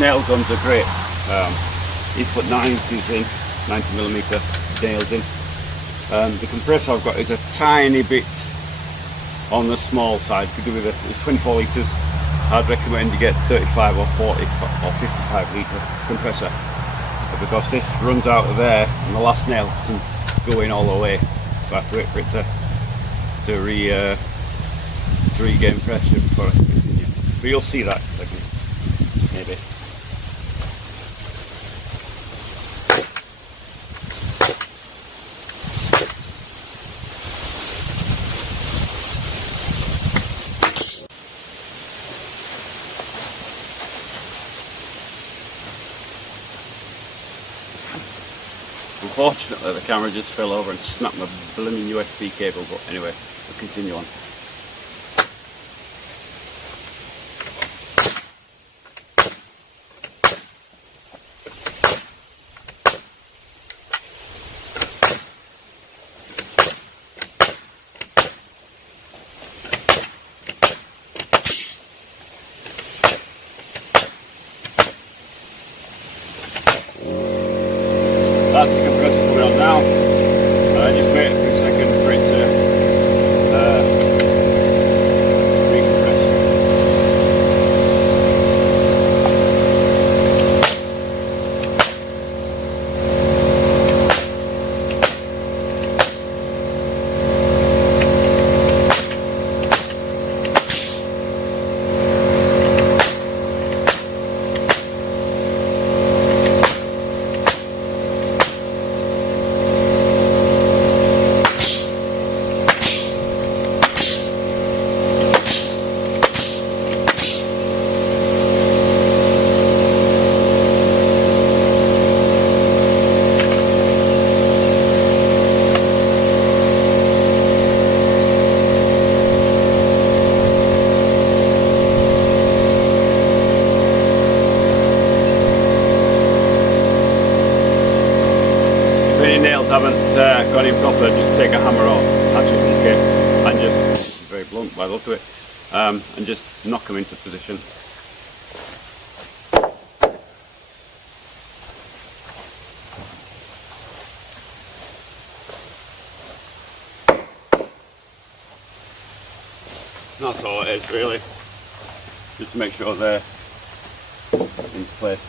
nail guns are great. He's put 90mm nails in. The compressor I've got is a tiny bit on the small side. Could do with it's 24 litres. I'd recommend you get 35 or 40 or 55 litre compressor, because this runs out of there and the last nail doesn't go in all the way, so I have to wait for it to regain pressure before I can continue. But you'll see that in a second, maybe. Unfortunately the camera just fell over and snapped my blooming USB cable, but anyway, we'll continue on. That's the compressor coming on now. Just wait a few seconds for it to recompress. If any nails haven't gone in proper, just take a hammer or hatchet in this case and just, it's very blunt by the look of it, and just knock them into position. That's all it is really, just to make sure they're into place.